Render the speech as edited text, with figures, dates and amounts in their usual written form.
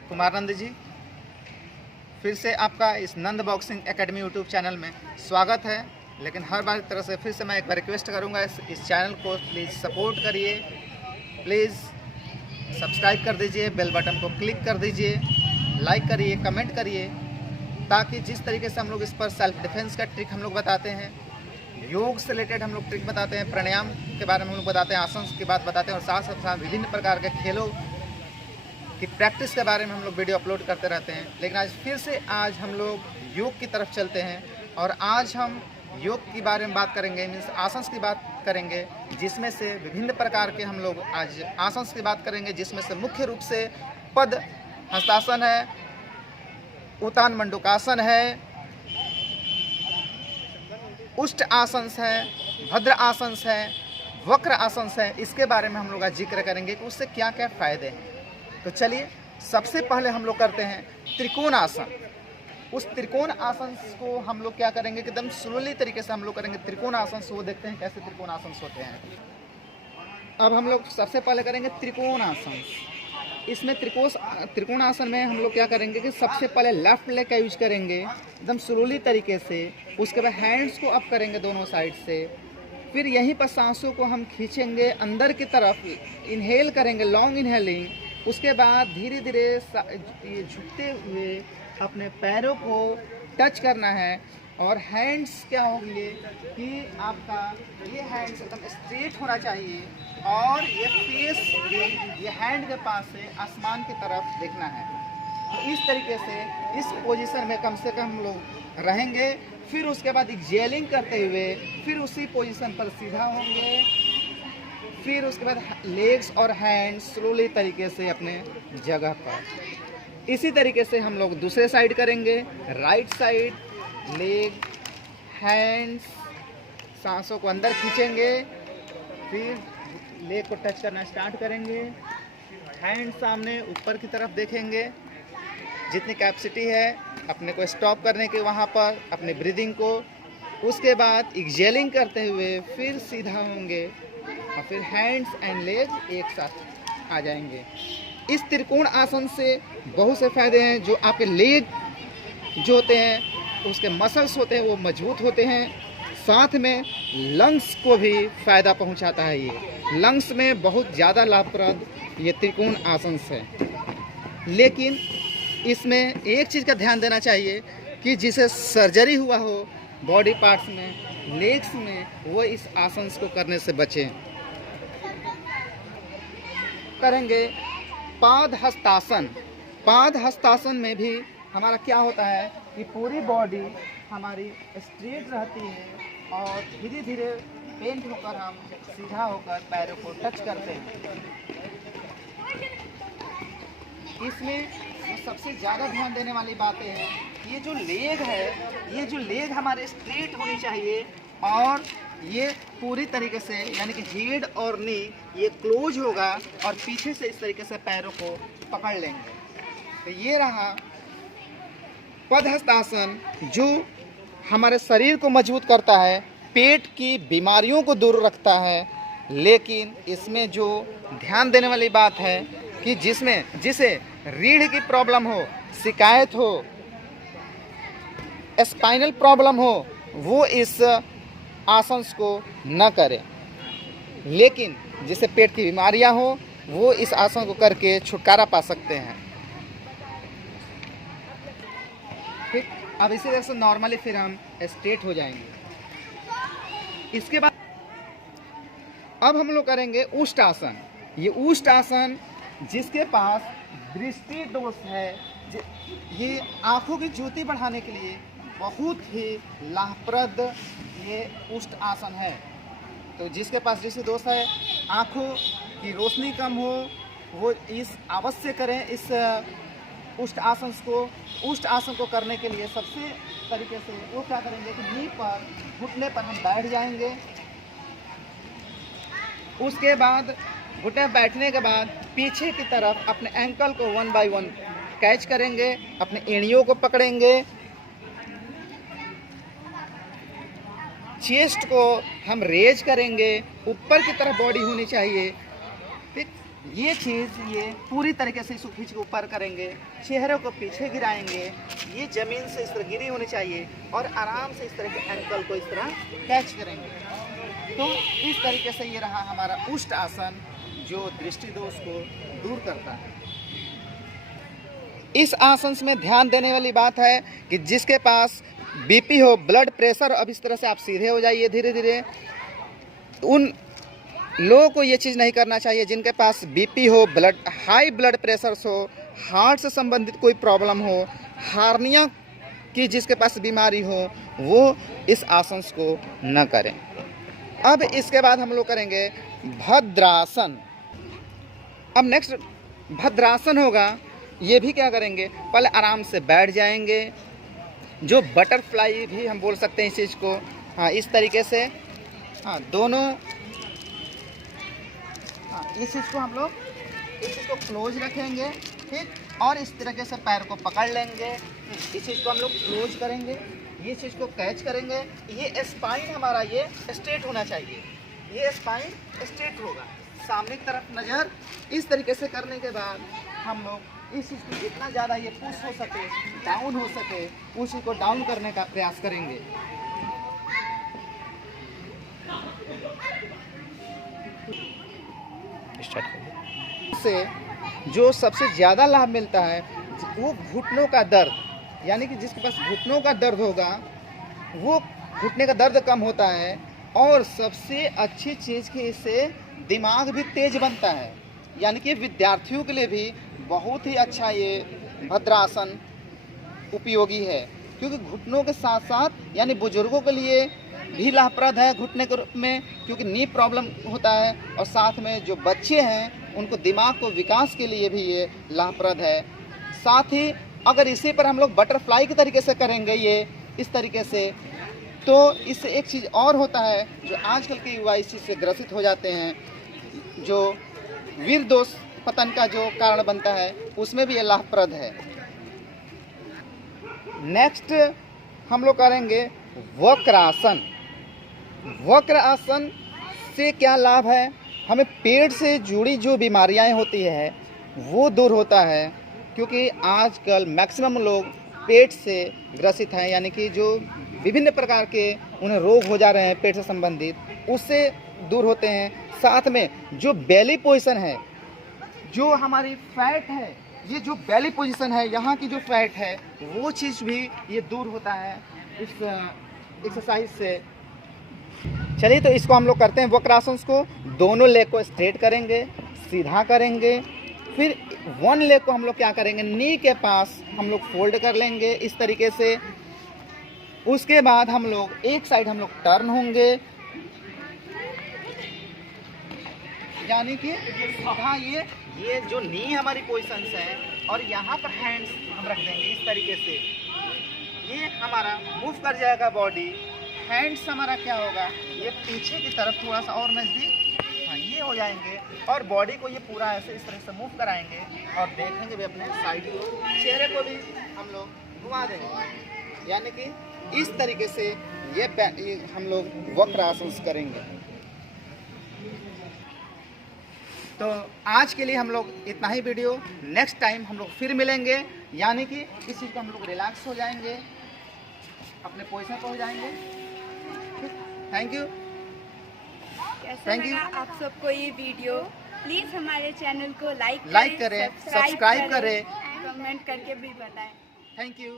कुमार नंद जी, फिर से आपका इस नंद बॉक्सिंग एकेडमी यूट्यूब चैनल में स्वागत है। लेकिन हर बार की तरह से फिर से मैं एक बार रिक्वेस्ट करूंगा, इस चैनल को प्लीज़ सपोर्ट करिए, प्लीज़ सब्सक्राइब कर दीजिए, बेल बटन को क्लिक कर दीजिए, लाइक करिए, कमेंट करिए, ताकि जिस तरीके से हम लोग इस पर सेल्फ डिफेंस का ट्रिक हम लोग बताते हैं, योग से रिलेटेड हम लोग ट्रिक बताते हैं, प्राणायाम के बारे में हम लोग बताते हैं, आसन की बात बताते हैं, और साथ साथ विभिन्न प्रकार के खेलों कि प्रैक्टिस के बारे में हम लोग वीडियो अपलोड करते रहते हैं। लेकिन आज हम लोग योग की तरफ चलते हैं, और आज हम योग के बारे में बात करेंगे, मीन्स आसन की बात करेंगे, जिसमें से विभिन्न प्रकार के हम लोग आज आसन की बात करेंगे, जिसमें से मुख्य रूप से पद हस्तासन है, उत्तान मंडूकासन है, उष्ट आसन है, भद्र आसन है, वक्र आसन है। इसके बारे में हम लोग आज जिक्र करेंगे कि उससे क्या क्या फ़ायदे हैं। तो चलिए सबसे पहले हम लोग करते हैं त्रिकोण आसन। उस त्रिकोण आसन को हम लोग क्या करेंगे कि एकदम स्लोली तरीके से हम लोग करेंगे त्रिकोण आसन। वो देखते हैं कैसे त्रिकोण आसन होते हैं। अब हम लोग सबसे पहले करेंगे त्रिकोण आसन। इसमें त्रिकोण आसन में हम लोग क्या करेंगे कि सबसे पहले लेफ्ट लेग का यूज करेंगे एकदम स्लोली तरीके से। उसके बाद हैंड्स को अप करेंगे दोनों साइड से। फिर यहीं पर सांसों को हम खींचेंगे अंदर की तरफ, इनहेल करेंगे, लॉन्ग इनहेलिंग। उसके बाद धीरे धीरे ये झुकते हुए अपने पैरों को टच करना है। और हैंड्स क्या होंगे कि आपका ये हैंड्स एकदम स्ट्रेट होना चाहिए, और ये फेस ये हैंड के पास से आसमान की तरफ देखना है। तो इस तरीके से इस पोजीशन में कम से कम हम लोग रहेंगे। फिर उसके बाद एक्सेलिंग करते हुए फिर उसी पोजीशन पर सीधा होंगे। फिर उसके बाद लेग्स और हैंड्स स्लोली तरीके से अपने जगह पर। इसी तरीके से हम लोग दूसरे साइड करेंगे। राइट साइड, लेग, हैंड्स, सांसों को अंदर खींचेंगे। फिर लेग को टच करना स्टार्ट करेंगे। हैंड सामने ऊपर की तरफ देखेंगे, जितनी कैपेसिटी है अपने को स्टॉप करने के वहाँ पर अपने ब्रीदिंग को। उसके बाद एक्सेलिंग करते हुए फिर सीधा होंगे, और फिर हैंड्स एंड लेग एक साथ आ जाएंगे। इस त्रिकोण आसन से बहुत से फायदे हैं। जो आपके लेग जो होते हैं, उसके मसल्स होते हैं, वो मजबूत होते हैं। साथ में लंग्स को भी फ़ायदा पहुंचाता है। ये लंग्स में बहुत ज़्यादा लाभप्रद ये त्रिकोण आसन है। लेकिन इसमें एक चीज़ का ध्यान देना चाहिए कि जिसे सर्जरी हुआ हो बॉडी पार्ट्स में, लेग्स में, वो इस आसन को करने से बचें। करेंगे पाद हस्तासन। पाद हस्तासन में भी हमारा क्या होता है कि पूरी बॉडी हमारी स्ट्रेट रहती है, और धीरे धीरे बेंड होकर हम सीधा होकर पैरों को टच करते हैं। इसमें सबसे ज़्यादा ध्यान देने वाली बातें हैं, ये जो लेग है, ये जो लेग हमारे स्ट्रेट होनी चाहिए, और ये पूरी तरीके से यानी कि हेड और नी ये क्लोज होगा, और पीछे से इस तरीके से पैरों को पकड़ लेंगे। तो ये रहा पदहस्तासन, जो हमारे शरीर को मजबूत करता है, पेट की बीमारियों को दूर रखता है। लेकिन इसमें जो ध्यान देने वाली बात है कि जिसे रीढ़ की प्रॉब्लम हो, शिकायत हो, स्पाइनल प्रॉब्लम हो, वो इस आसन को न करें। लेकिन जिसे पेट की बीमारियां हो, वो इस आसन को करके छुटकारा पा सकते हैं। ठीक, अब इसी तरह से नॉर्मली फिर हम स्ट्रेट हो जाएंगे। इसके बाद अब हम लोग करेंगे उष्ट आसन। ये उष्ट आसन जिसके पास दृष्टि दोष है, ये आँखों की ज्योति बढ़ाने के लिए बहुत ही लाभप्रद ये उष्ट आसन है। तो जिसके पास दृष्टि दोष है, आँखों की रोशनी कम हो, वो इस अवश्य करें इस उष्ट आसन को। उष्ट आसन को करने के लिए सबसे तरीके से वो क्या करेंगे कि नी पर, घुटने पर हम बैठ जाएंगे। उसके बाद घुटने बैठने के बाद पीछे की तरफ अपने एंकल को 1 बाय 1 कैच करेंगे, अपने एड़ियों को पकड़ेंगे। चेस्ट को हम रेज करेंगे, ऊपर की तरफ बॉडी होनी चाहिए। ठीक, ये चीज़ ये पूरी तरीके से इसको खींच के ऊपर करेंगे, चेहरे को पीछे गिराएंगे, ये ज़मीन से इस तरह गिरी होनी चाहिए और आराम से इस तरह के एंकल को इस तरह कैच करेंगे। तो इस तरीके से ये रहा हमारा उष्ट आसन जो दृष्टि दोष को दूर करता है। इस आसन में ध्यान देने वाली बात है कि जिसके पास बीपी हो, ब्लड प्रेशर, अब इस तरह से आप सीधे हो जाइए धीरे धीरे। उन लोगों को ये चीज़ नहीं करना चाहिए जिनके पास बीपी हो, हाई ब्लड प्रेशर हो, हार्ट से संबंधित कोई प्रॉब्लम हो, हार्निया की जिसके पास बीमारी हो, वो इस आसन को न करें। अब इसके बाद हम लोग करेंगे भद्रासन। अब नेक्स्ट भद्रासन होगा। ये भी क्या करेंगे, पहले आराम से बैठ जाएंगे, जो बटरफ्लाई भी हम बोल सकते हैं इस चीज़ को। हाँ, इस तरीके से, हाँ, दोनों, हाँ, इस चीज़ को हम लोग इस चीज़ को क्लोज रखेंगे, ठीक, और इस तरीके से पैर को पकड़ लेंगे, इस चीज़ को हम लोग क्लोज करेंगे, ये चीज़ को कैच करेंगे। ये स्पाइन हमारा ये स्ट्रेट होना चाहिए, ये स्पाइन स्ट्रेट होगा, सामने की तरफ नज़र। इस तरीके से करने के बाद हम लोग इस चीज़ को जितना ज़्यादा ये पुश हो सके, डाउन हो सके, उस चीज़ को डाउन करने का प्रयास करेंगे। से जो सबसे ज़्यादा लाभ मिलता है वो घुटनों का दर्द, यानी कि जिसके पास घुटनों का दर्द होगा वो घुटने का दर्द कम होता है। और सबसे अच्छी चीज़ कि इससे दिमाग भी तेज बनता है, यानी कि विद्यार्थियों के लिए भी बहुत ही अच्छा ये भद्रासन उपयोगी है, क्योंकि घुटनों के साथ साथ यानी बुजुर्गों के लिए भी लाभप्रद है घुटने के रूप में, क्योंकि नी प्रॉब्लम होता है, और साथ में जो बच्चे हैं उनको दिमाग को विकास के लिए भी ये लाभप्रद है। साथ ही अगर इसी पर हम लोग बटरफ्लाई के तरीके से करेंगे ये इस तरीके से, तो इससे एक चीज़ और होता है जो आजकल के युवा इस चीज़ से ग्रसित हो जाते हैं, जो वीर दोष पतन का जो कारण बनता है, उसमें भी ये लाभप्रद है। नेक्स्ट हम लोग करेंगे वक्रासन। वक्र आसन से क्या लाभ है, हमें पेट से जुड़ी जो बीमारियां होती है वो दूर होता है, क्योंकि आजकल मैक्सिमम लोग पेट से ग्रसित हैं, यानी कि जो विभिन्न प्रकार के उन्हें रोग हो जा रहे हैं पेट से संबंधित, उससे दूर होते हैं। साथ में जो बेली पोजीशन है, जो हमारी फैट है, ये जो बेली पोजीशन है, यहाँ की जो फैट है, वो चीज़ भी ये दूर होता है इस एक्सरसाइज से। चलिए, तो इसको हम लोग करते हैं वक्रासन को। दोनों लेग को स्ट्रेट करेंगे, सीधा करेंगे, फिर वन लेग को हम लोग क्या करेंगे, नी के पास हम लोग फोल्ड कर लेंगे इस तरीके से। उसके बाद हम लोग एक साइड हम लोग टर्न होंगे, यानी कि सीधा ये जो नी हमारी पोजीशंस है, और यहाँ पर हैंड्स हम रख देंगे इस तरीके से। ये हमारा मूव कर जाएगा बॉडी। हैंड्स हमारा क्या होगा, ये पीछे की तरफ थोड़ा सा और नज़दीक, हाँ, ये हो जाएंगे, और बॉडी को ये पूरा ऐसे इस तरह से मूव कराएंगे, और देखेंगे भी अपने साइड को, चेहरे को भी हम लोग घुमा देंगे, यानी कि इस तरीके से ये हम लोग वक्रासन करेंगे। तो आज के लिए हम लोग इतना ही वीडियो। नेक्स्ट टाइम हम लोग फिर मिलेंगे, यानी कि इस चीज़ को हम लोग रिलैक्स हो जाएंगे, अपने पोजीशन पर हो जाएंगे। Thank you. कैसा लगा आप सबको ये वीडियो? प्लीज़ हमारे चैनल को लाइक करें, सब्सक्राइब करें, कमेंट करके भी बताएं। Thank you.